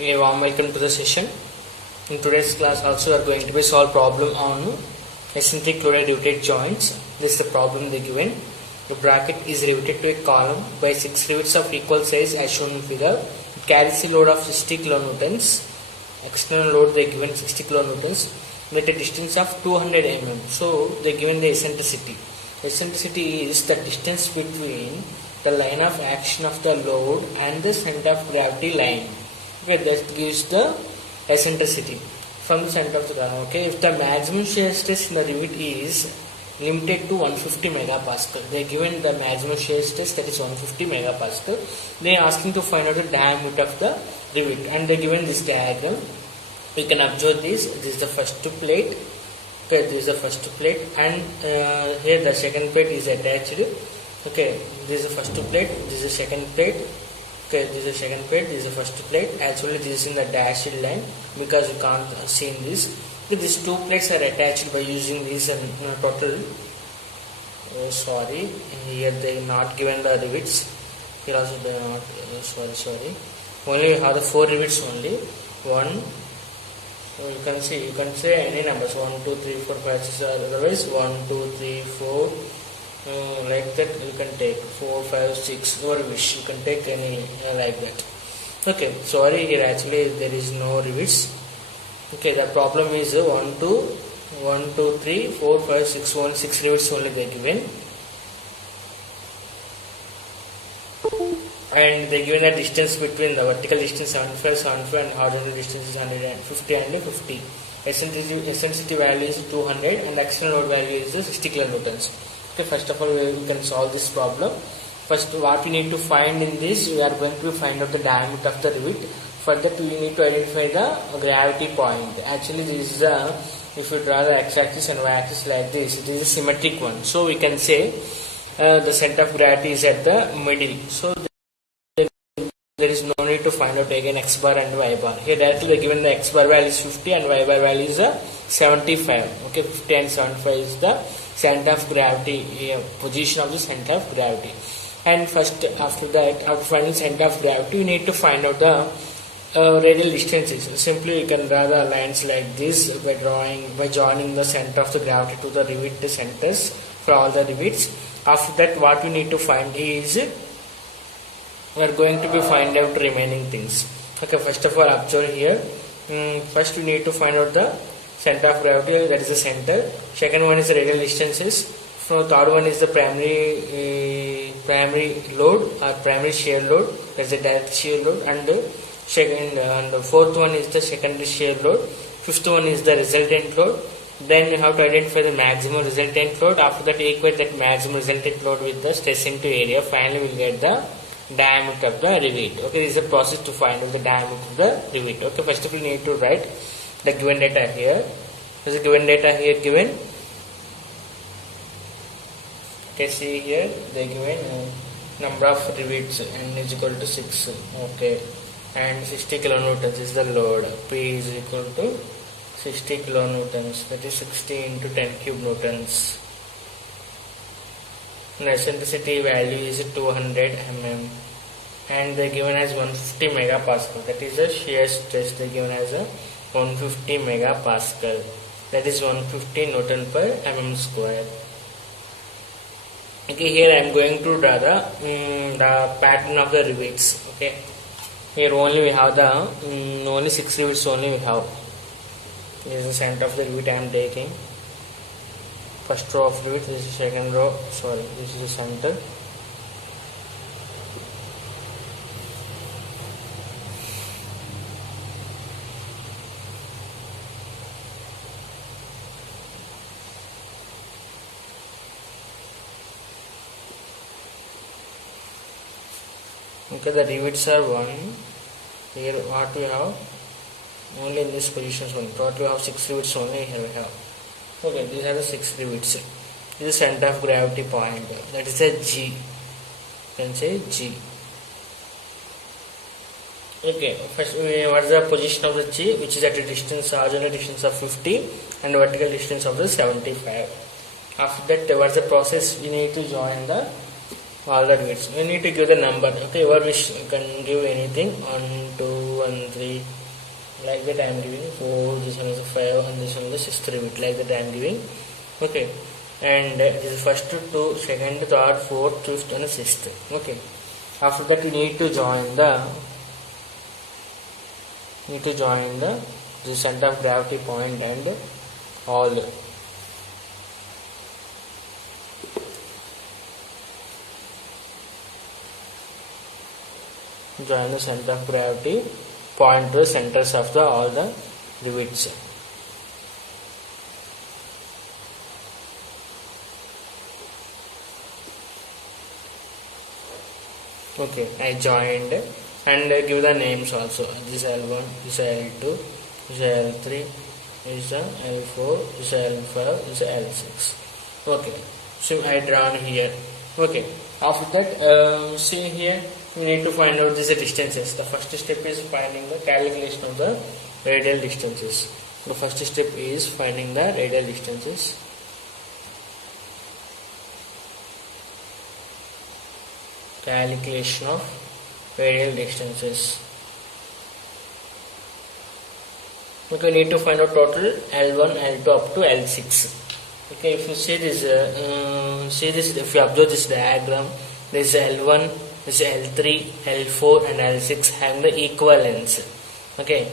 A warm welcome to the session. In today's class also we are going to be solve problem on eccentric chloride riveted joints. This is the problem they given. The bracket is riveted to a column by 6 rivets of equal size as shown in figure. It carries a load of 60 kilonewtons. External load they given 60 kilonewtons with a distance of 200 mm. So they given the eccentricity. Eccentricity is the distance between the line of action of the load and the center of gravity line. Okay, that gives the eccentricity from the center of the column. Okay, if the maximum shear stress in the rivet is limited to 150 megapascal, they are given the maximum shear stress, that is 150 megapascal. They are asking to find out the diameter of the rivet, and they are given this diagram. We can observe this. This is the first plate. Okay, this is the first plate, and here the second plate is attached. Okay, this is the first plate. This is the second plate. Okay, this is the second plate, this is the first plate. Actually this is in the dashed line because you can't see in this. Okay, these two plates are attached by using this total. Sorry, here they are not given the rivets. Here also they are not. Sorry. Only we have the 4 rivets only. One. So you can say any numbers 1, 2, 3, 4, 5, 6. Otherwise 1, 2, 3, 4. Like that you can take 4, 5, 6, your wish, you can take any like that. Okay, sorry, here actually there is no rivets. Okay, the problem is 1, 2, 3, 4, 5, 6, 1, 6 rivets only they given, and they given a distance between the vertical distance 75 and horizontal distance is 150 and 50. Eccentricity value is 200 and external load value is 60 kilonewtons. Okay, first of all we can solve this problem. First, what we need to find in this, we are going to find out the diameter of the rivet. For that we need to identify the gravity point. Actually this is if you draw the x-axis and y-axis like this, it is a symmetric one. So we can say the center of gravity is at the middle. So there is no need to find out again x bar and y bar. Here directly they given the x bar value is 50 and y bar value is 75. Okay, 50 and 75 is the center of gravity, position of the center of gravity. And first, after finding center of gravity, you need to find out the radial distances. Simply you can draw the lines like this by joining the center of the gravity to the rivet centers for all the rivets. After that, what we need to find is we are going to be find out remaining things. Okay, first of all observe here. First we need to find out the center of gravity, that is the center. Second one is the radial distances. So third one is the primary load or primary shear load, that is the direct shear load, and the fourth one is the secondary shear load. Fifth one is the resultant load. Then you have to identify the maximum resultant load. After that equate that maximum resultant load with the stress into area. Finally we will get the diameter of the rivet. Okay, this is a process to find out the diameter of the rivet. Okay, first of all you need to write the given data here. There is given data here given. Okay, see here they given number of rivets n is equal to 6. Okay, and 60 kilonewtons is the load. P is equal to 60 kilonewtons, that is 60 into 10 cube newtons. And eccentricity value is 200 mm, and they given as 150 megapascal, that is the shear stress. They given as a 150 megapascal, that is 150 Newton per mm square. Okay, here I am going to draw the pattern of the rivets. Okay, here only we have the only 6 rivets only we have. This is the center of the rivet I am taking. First row of rivet, this is second row. Sorry, this is the center. Okay, the rivets are 1. Here what we have? Only in this positions only. Total we have 6 rivets only. Here we have. Okay, these are the 6 rivets. This is the center of gravity point. That is a G. You can say G. Okay, first what is the position of the G, which is at a distance, horizontal distance of 50 and vertical distance of the 75. After that, what is the process? We need to join the all the rivets. We need to give the number. Okay, your wish, you can give anything. 1, 2, 1, 3. Like that I am giving 4. This one is 5, and this one is 6th rivet. Like that I am giving. Okay, and this is first to second, third, fourth, fifth, and sixth. Okay. After that, you need to join the center of gravity point and all. Join the center of gravity point to the centers of the all the rivets. Okay, I joined and give the names also. This L1, this L2, this L3, this L4, this L5, this L6. Okay, so I drawn here. Okay, after that, see here, we need to find out these distances. The first step is finding the calculation of the radial distances. The first step is finding the radial distances. Calculation of radial distances. Okay, we need to find out total L1, L2 up to L6. Okay, if you see this, if you observe this diagram, this L1, this L3, L4, and L6 having the equivalence. Okay,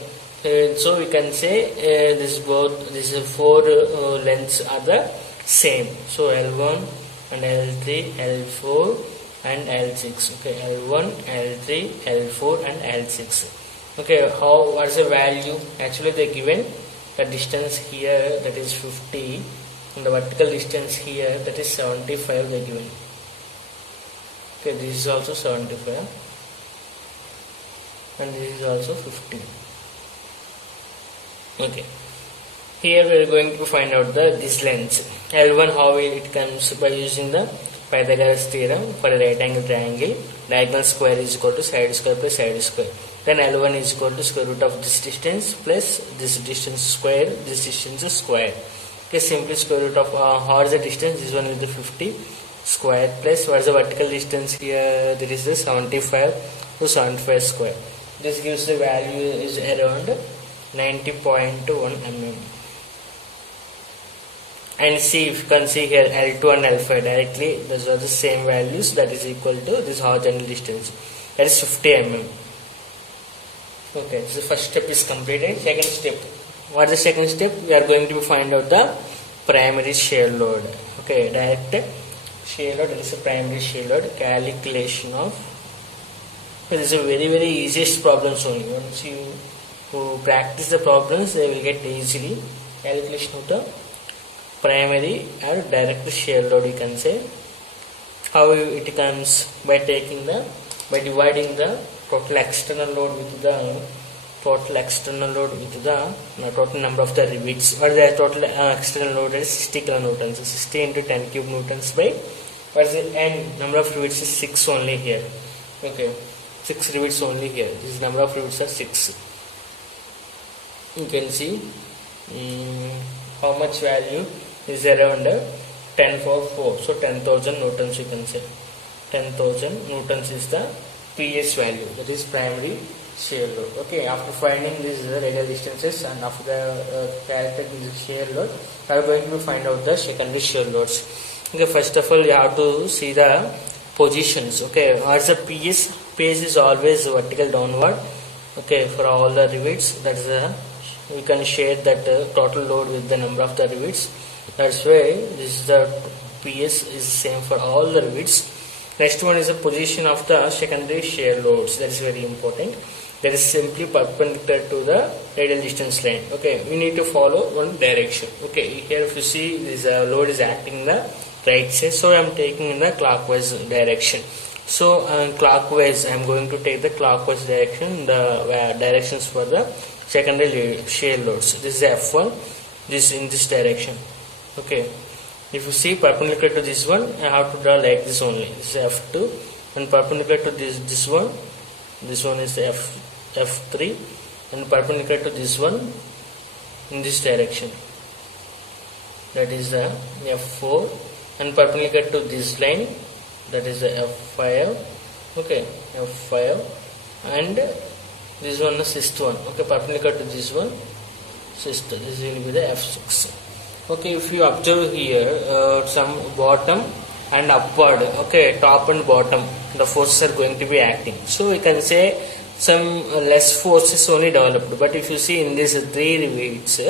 so we can say these four lengths are the same. So L1 and L3, L4 and L6. Okay, L1, L3, L4 and L6. Okay, what is the value? Actually they given the distance here, that is 50, and the vertical distance here, that is 75 they given. Okay, this is also 75 and this is also 50. Okay, here we are going to find out this length L1. How it comes? By using the Pythagoras theorem. For a right angle triangle, diagonal square is equal to side square plus side square. Then L1 is equal to square root of this distance plus this distance square, this distance is square. Okay, simply square root of how is the distance? This one is the 50 square plus what is the vertical distance here? There is the 75 to 75 square. This gives the value is around 90.1 mm. And see, if you can see here L2 and L5 directly, those are the same values, that is equal to this horizontal distance, that is 50 mm. Okay, so the first step is completed. Second step, what is the second step? We are going to find out the primary shear load. Okay, direct shear load, that is the primary shear load. Calculation of, this is a very easiest problems only. Once you practice the problems, they will get easily. Calculation of the primary or direct shear load, you can say. How it comes? By dividing the total external load with the total number of the rivets. What is the total external load? Is 60 kilonewtons. So 60 into 10 cube newtons by what is the n number of rivets is 6 only here. Okay, 6 rivets only here. This number of rivets are 6. You can see how much value is around 10 power 4. So 10,000 newtons, you can say. 10,000 newtons is the PS value, that is primary shear load. Okay, after finding these radial distances and after calculating this shear load, we are going to find out the secondary shear loads. Okay, first of all you have to see the positions. Okay, what's the PS? PS is always vertical downward. Okay, for all the rivets, that is we can share that total load with the number of the rivets. That's why this is the PS is same for all the rivets. Next one is the position of the secondary shear loads. That is very important. That is simply perpendicular to the radial distance line. Okay, we need to follow one direction. Okay, here if you see this load is acting in the right side, so I am taking in the clockwise direction. So clockwise, I am going to take the clockwise direction, the directions for the secondary shear loads. This is F1, this in this direction. Okay, if you see perpendicular to this one, I have to draw like this only. This is F2, and perpendicular to this one is F3, and perpendicular to this one in this direction, that is the F4, and perpendicular to this line, that is the F5, okay, F5, and this one the sixth one, okay, perpendicular to this one, sixth, this will be the F6. Okay, if you observe here, some bottom and upward, okay, top and bottom, the forces are going to be acting. So we can say some less forces only developed, but if you see in these three rivets,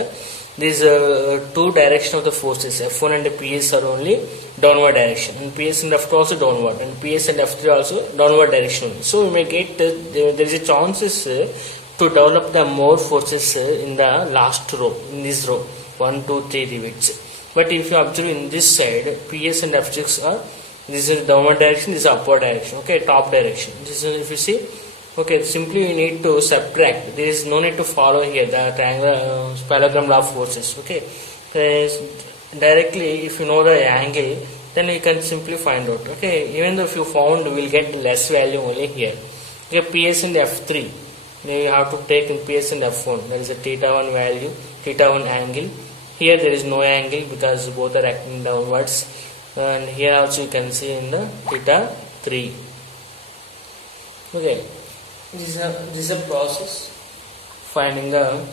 these two direction of the forces, F1 and PS are only downward direction, and PS and F2 also downward, and PS and F3 also downward direction. So we may get there is a chances to develop the more forces in the last row, in this row, 1, 2, 3 rivets. But if you observe in this side, PS and F6 are, this is downward direction, this is upward direction, okay, top direction. This is, if you see, okay, simply we need to subtract. There is no need to follow here the triangular parallelogram law of forces. Okay, directly if you know the angle, then you can simply find out. Okay, even though if you found, we will get less value only here. Okay, PS and F3. Now you have to take in PS and F1. There is a theta 1 value, theta 1 angle. Here there is no angle because both are acting downwards. And here also you can see in the theta 3. Okay. This is a process finding the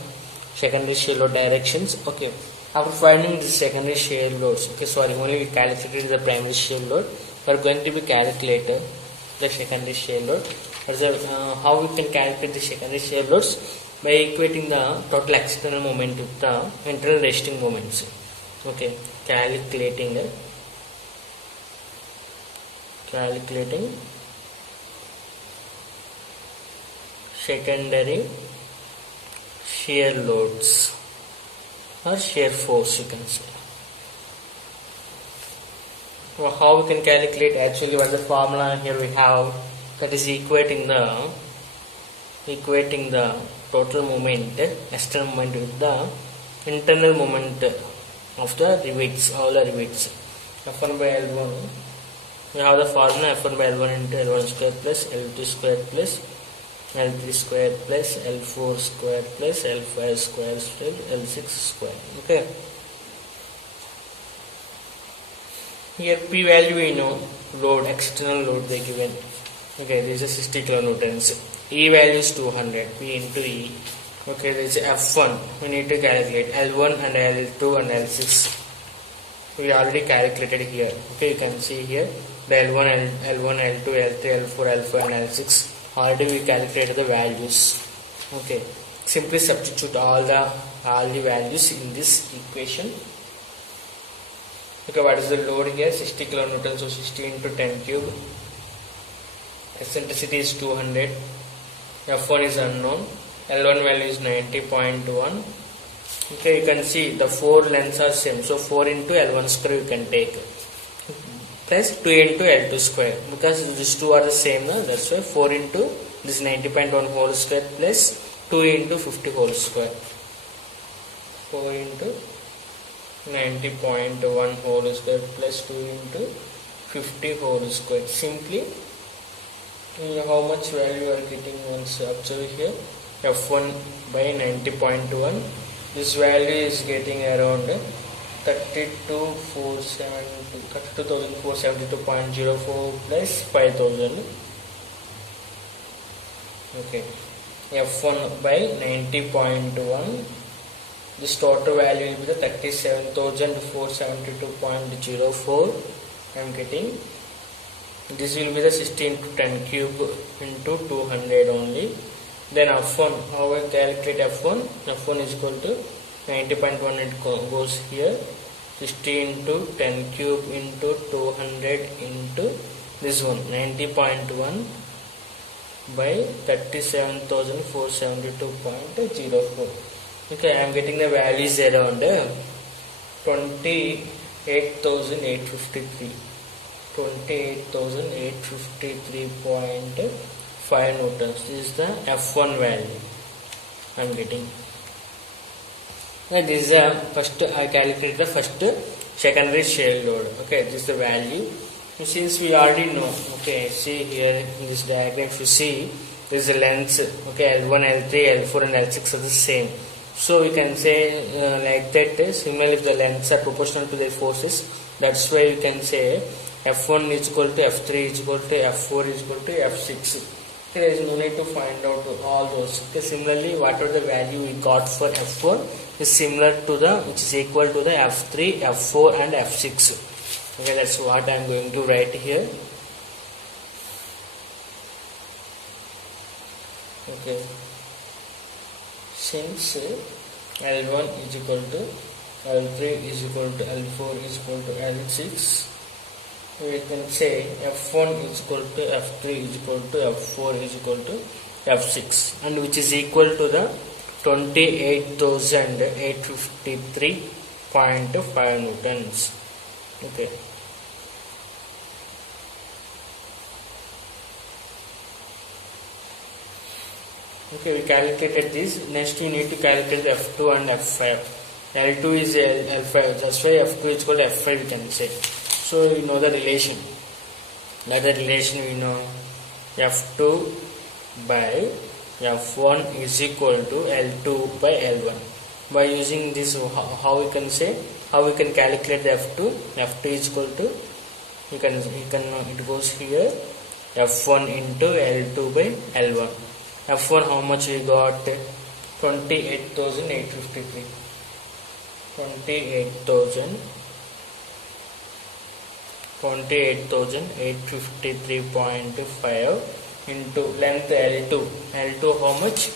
secondary shear load directions. Okay, after finding the secondary shear loads, okay, sorry, only we calculated the primary shear load. We are going to be calculated the secondary shear load. How we can calculate the secondary shear loads? By equating the total external moment with the internal resting moments. Okay, calculating secondary shear loads or shear force, you can say. Well, how we can calculate? Actually, what the formula here we have, that is equating the total moment, external moment with the internal moment of the rivets, all the rivets. F1 by L1, we have the formula F1 by L1 into L1 square plus L2 square plus L3 square plus L4 square plus L5 square plus L6 square. Okay. Here P value we know, load, external load they given. Okay, this is 60 kilonewtons. E value is 200, P into E. Okay, this is F1. We need to calculate L1 and L2 and L6. We already calculated here. Okay, you can see here the L1, L2, L3, L4, L5 and L6. Already we calculated the values. Okay, simply substitute all the values in this equation. Okay, what is the load here? 60 kilonewtons, so 60 into 10 cube. Eccentricity is 200. F1 is unknown. L1 value is 90.1. Okay, you can see the 4 lengths are same, so 4 into L1 square you can take, plus 2 into L2 square, because these two are the same, no? That's why 4 into this 90.1 whole square plus 2 into 50 whole square. 4 into 90.1 whole square plus 2 into 50 whole square. Simply, how much value you are getting once observe here? F1 by 90.1. This value is getting around 32,472.04 plus 5,000. Okay, F1 by 90.1. This total value will be the 37,472.04. I am getting. This will be the 60 into 10 cube into 200 only. Then F1, how I calculate F1? F1 is equal to 90.1, it goes here, 60 into 10 cube into 200 into this one, 90.1 by 37,472.04. Okay, I am getting the values around 28,853. 28,853.5 newtons. This is the F1 value I am getting. And this is the first, I calculated the first secondary shear load. Okay, this is the value. Since we already know, okay, see here in this diagram, if you see, this is the lengths, okay, L1, L3, L4 and L6 are the same. So we can say like that, similarly if the lengths are proportional to their forces, That's why you can say f1 is equal to f3 is equal to f4 is equal to f6. Okay, there is no need to find out all those. Okay, similarly, whatever the value we got for f4 is similar to the, which is equal to the f3, f4 and f6. Okay, that's what I am going to write here. Okay, since L1 is equal to L3 is equal to L4 is equal to L6, we can say F1 is equal to F3 is equal to F4 is equal to F6, and which is equal to the 28,853.5 newtons. Okay. Okay, we calculated this. Next, we need to calculate F2 and F5. L2 is L5. That's why F2 is equal to F5, we can say. So, you know the relation. That the relation we know F2 by F1 is equal to L2 by L1. By using this, how we can say, how we can calculate the F2? F2 is equal to, it goes here, F1 into L2 by L1. F1 how much we got? 28,853. 28,853.5 into length L2. L2 how much?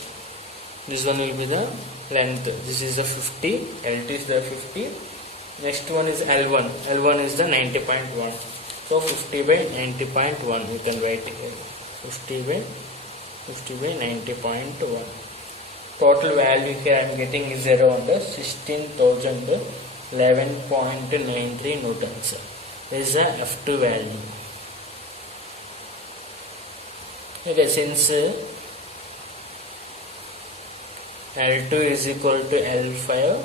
This one will be the length. This is the 50. L2 is the 50. Next one is L1. L1 is the 90.1. So 50 by 90.1 we can write here. 50 by 90.1. Total value here I am getting is around 16,011.93 newtons. This is the F2 value. Okay, since L2 is equal to L5,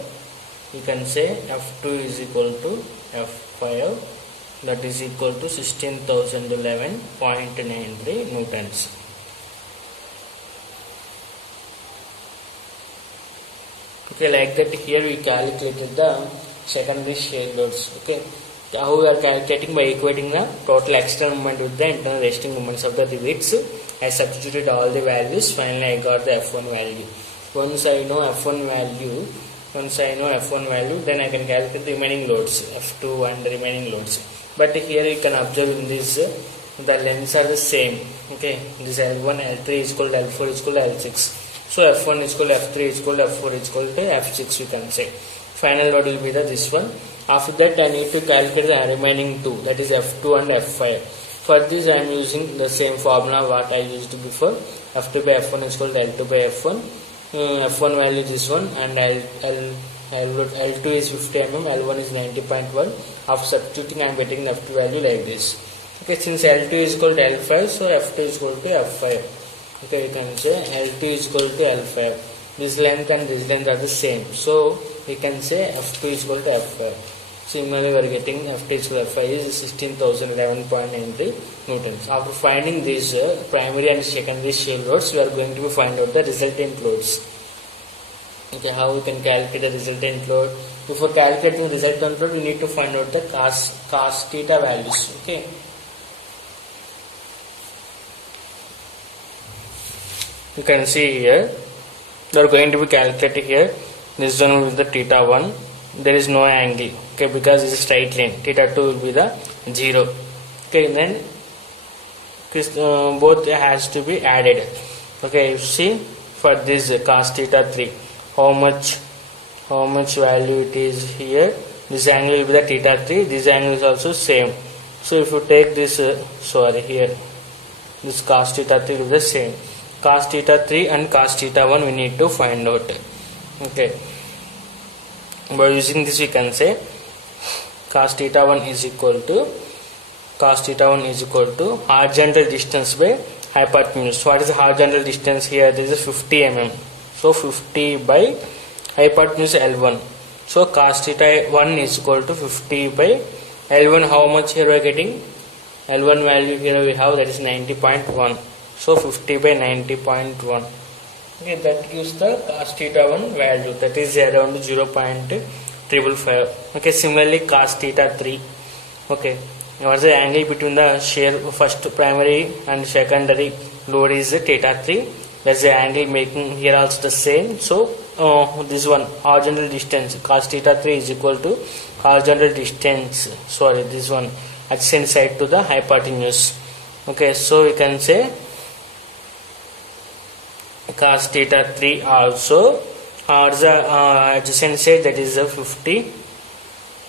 you can say F2 is equal to F5, that is equal to 16,011.93 newtons. Okay, like that here we calculated the secondary shear loads. Okay, how we are calculating? By equating the total external moment with the internal resting moments of the rivets. I substituted all the values. Finally, I got the F1 value. Once I know F1 value, then I can calculate the remaining loads, F2 and the remaining loads. But here you can observe in this, the lengths are the same. Okay, this L1, L3 is equal to L4 is equal to L6. So F1 is equal to F3 is equal to F4 is equal to F6, you can say. Final load will be this one. After that, I need to calculate the remaining two, that is F2 and F5. For this, I am using the same formula what I used before. F2 by F1 is equal to L2 by F1. F1 value is this one, and L2 is 50 mm, L1 is 90.1. After substituting, I am getting the F2 value like this. Okay, since L2 is equal to L5, so F2 is equal to F5. Okay, you can say L2 is equal to L5. This length and this length are the same, so we can say F2 is equal to F5. Similarly, we are getting F2 is equal to F5 is 16,011.93 newtons. After finding these primary and secondary shear loads, we are going to find out the resultant loads. Okay, how we can calculate the resultant load? Before calculating the resultant load, we need to find out the cos theta values. Okay. You can see here, they are going to be calculated here. This one will be the theta 1. There is no angle. Okay, because this is straight line. Theta 2 will be the 0. Okay, then both has to be added. Okay, you see for this cos theta 3, how much value it is here. This angle will be the theta 3. This angle is also same. So if you take this, here, this cos theta 3 will be the same. Cos theta 3 and cos theta 1 we need to find out. Okay, by using this we can say cos theta 1 is equal to horizontal distance by hypotenuse. What is the horizontal distance here? This is 50 mm. So 50 by hypotenuse L1. So cos theta 1 is equal to 50 by L1. How much here we are getting? L1 value here we have, that is 90.1. So 50 by 90.1. Okay, that gives the cos theta 1 value, that is around 0.555. Okay, similarly cos theta 3. Okay, what's the angle between the shear first primary and secondary load is theta 3. That's the angle making here also the same. So this one horizontal distance cos theta 3 is equal to horizontal distance, sorry, this one adjacent side to the hypotenuse. Okay, so we can say cos theta 3 also adjacent side, that is 50.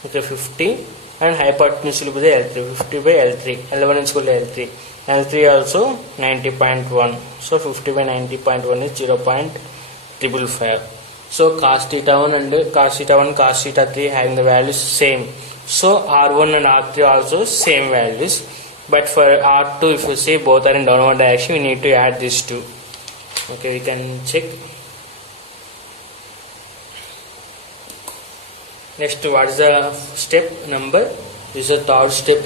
Okay, 50, and hypotenuse will be the L3, 50 by L3, L1 is equal to L3. L3 also 90.1, so 50 by 90.1 is 0.555. So cos theta 1 and cos theta 1, cos theta 3 having the values same. So R1 and R3 also same values, but for R2, if you see both are in downward direction, we need to add these two. Okay, we can check. Next, what is the step number? This is the third step.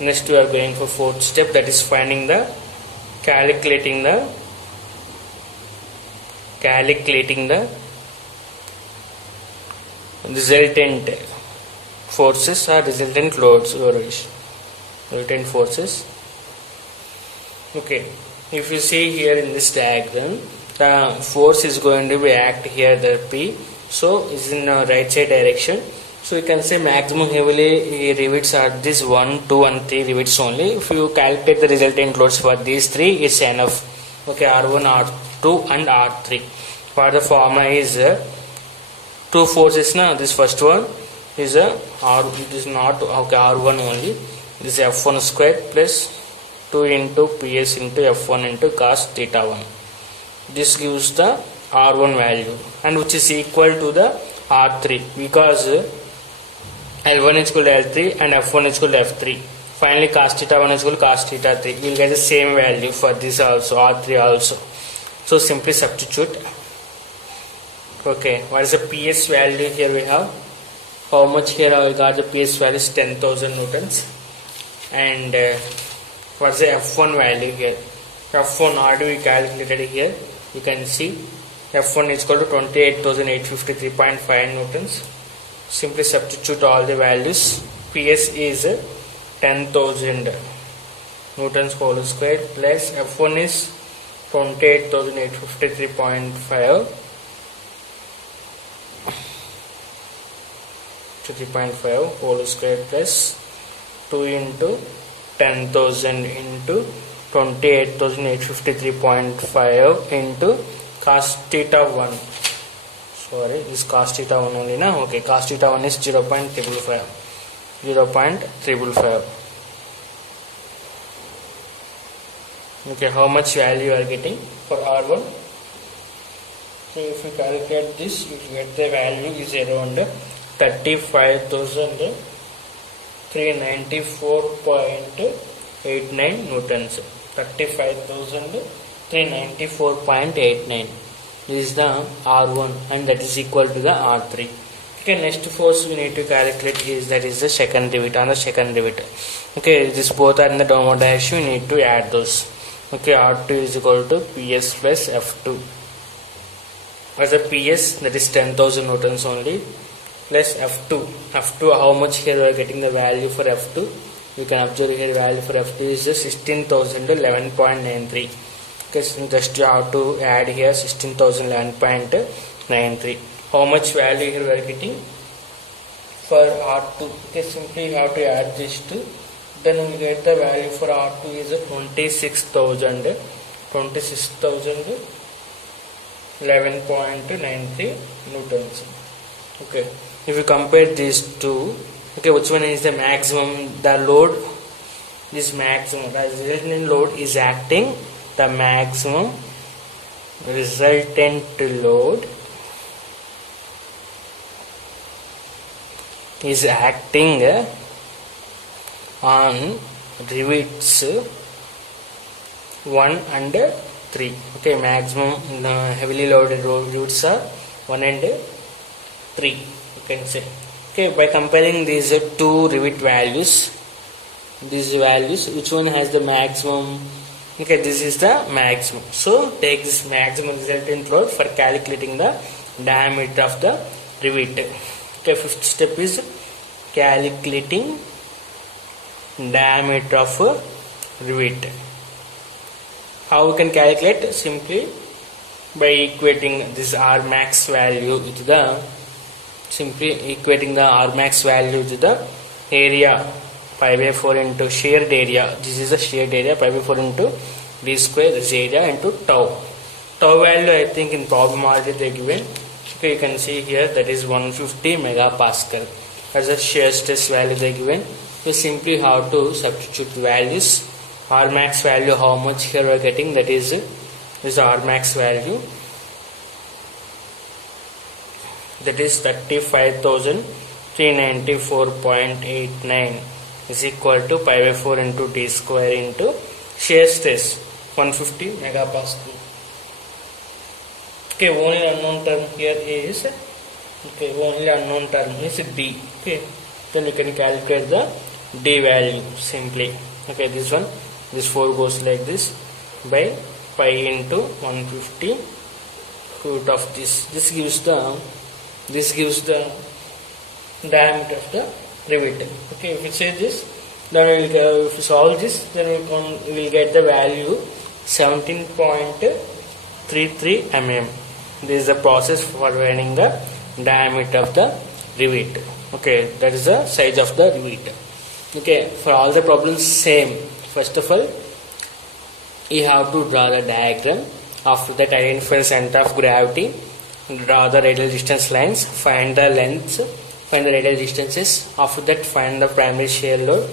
Next, we are going for fourth step, that is finding the calculating the resultant forces or resultant loads, resultant forces. Okay, if you see here in this diagram, the force is going to be act here, the P, so is in right side direction. So you can say maximum heavily rivets are this 1, 2 and 3 rivets only. If you calculate the resultant loads for these three, it's enough. Okay, R1, R2 and R3. For the formula is two forces now. This first one is it is not okay, R1 only. This is F1 square plus 2 into PS into F1 into cos theta 1. This gives the R1 value, and which is equal to the R3, because L1 is equal to L3 and F1 is equal to F3. Finally cos theta 1 is equal to cos theta 3. We will get the same value for this also, R3 also. So simply substitute. Okay, what is the PS value here we have? How much here I got? The PS value is 10,000 newtons. And what is the F1 value here? F1 already we calculated here. You can see F1 is equal to 28,853.5 newtons. Simply substitute all the values. PS is 10,000 newtons whole square plus F1 is 28,853.5 whole square plus 2 into 10,000 into 28,853.5 into cos theta 1. Sorry, this cos theta 1 only na. Okay, cos theta 1 is 0.555. 0.555. Okay, how much value you are getting for R1? So if you calculate this, you get the value is around 35,394.89 newtons. 35,394.89. This is the R1, and that is equal to the R3. Okay, next force we need to calculate is, that is the second rivet, on the second rivet. Okay, this both are in the downward direction, we need to add those. Okay, R2 is equal to PS plus F2. As a PS, that is 10,000 newtons only, plus F2. F2, how much here we are getting the value for F2? You can observe here the value for F2 is 16,011.93. Okay, so just you have to add here 16,011.93. How much value here we are getting for R2? Okay, simply you have to add these two. Then we get the value for R2 is 26,011.93 newtons. Okay, if you compare these two, okay, which one is the maximum? The load, this maximum, the resultant load is acting, the maximum resultant load is acting on rivets 1 and 3. Okay, maximum heavily loaded rivets are 1 and 3, you can say. Okay, by comparing these two rivet values, these values, which one has the maximum? Okay, this is the maximum. So take this maximum resultant load for calculating the diameter of the rivet. Okay, fifth step is calculating diameter of a rivet. How we can calculate? Simply by equating this R max value with the area pi by 4 into shared area. This is the shared area, pi by 4 into d square, this area into tau. Tau value I think in problem already they given. Okay, you can see here that is 150 megapascal. As a shear stress value they given. We simply have to substitute values. R max value, how much here we are getting, that is R max value, that is 35,394.89 is equal to pi by 4 into d square into shear stress 150 megapascal. Okay, only unknown term here is d. Okay, then we can calculate the d value simply. Okay, this 4 goes like this by pi into 150 root of this. This gives the diameter of the rivet. Okay, if we say this, then if we solve this, then we will get the value 17.33 mm. This is the process for finding the diameter of the rivet. Okay, that is the size of the rivet. Okay, for all the problems same. First of all, you have to draw the diagram. After that, identify the center of gravity, draw the radial distance lines, find the lengths, find the radial distances. After that, find the primary shear load.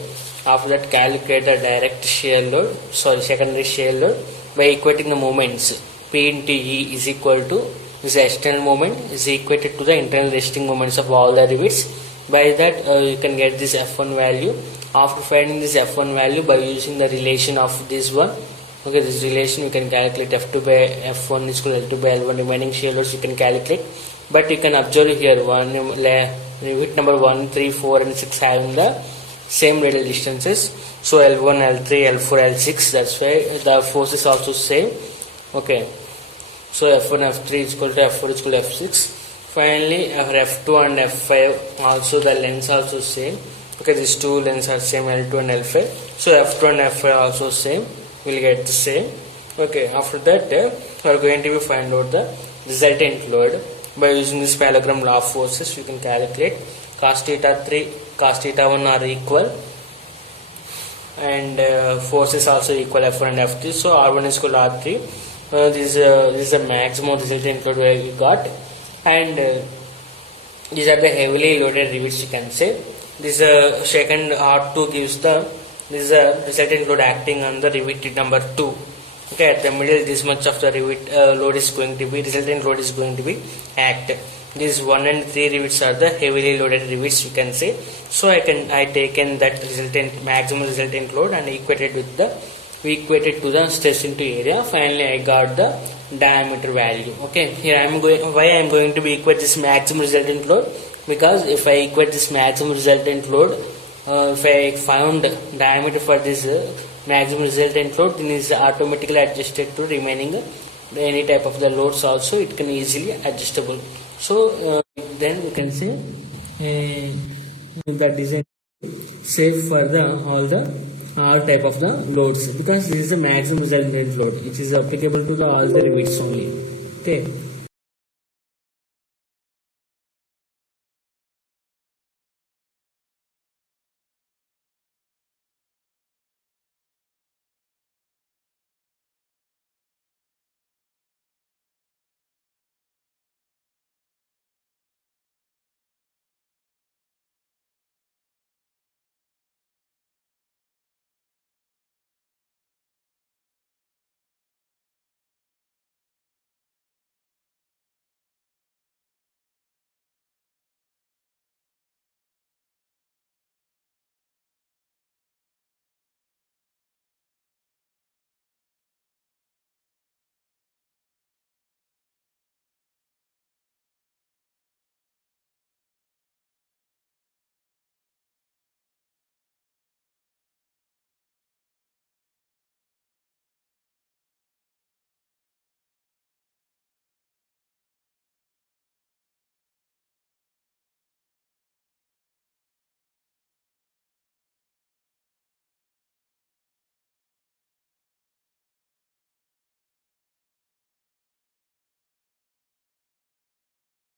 After that, calculate the secondary shear load by equating the moments. P into E is equal to this external moment is equated to the internal resting moments of all the rivets. By that, you can get this F1 value. After finding this F1 value by using the relation of this one, okay, this relation you can calculate F2 by F1 is equal to L2 by L1. Remaining shear loads you can calculate, but you can observe here rivet number 1, 3, 4 and 6 having the same radial distances. So L1, L3, L4, L6, that's why the force is also same. Okay, so F1, F3 is equal to F4 is equal to F6. Finally, F2 and F5 also the lengths also same. Okay, these two lengths are same, L2 and L5. So F2 and F5 also same. We'll get the same. Okay, after that we are going to find out the resultant load by using this parallelogram law of forces. You can calculate cos theta 3, cos theta 1 are equal, and forces also equal F1 and F3. So R1 is equal to R3. This is the maximum resultant load we got, and these are the heavily loaded rivets, you can say. This second R2 gives this resultant load acting on the rivet number 2. Okay, at the middle this much of the rivet load is going to be, resultant load is going to be act. These 1 and 3 rivets are the heavily loaded rivets, you can say. So I taken that maximum resultant load and equated to the stress into area. Finally I got the diameter value. Okay, here I am going to be equate this maximum resultant load, because if I equate this maximum resultant load, if I found diameter for this maximum resultant load, then is automatically adjusted to remaining any type of the loads also, it can easily adjustable. So then we can say the design safe for all the R type of the loads, because this is the maximum resultant load which is applicable to all the rivets only. Okay.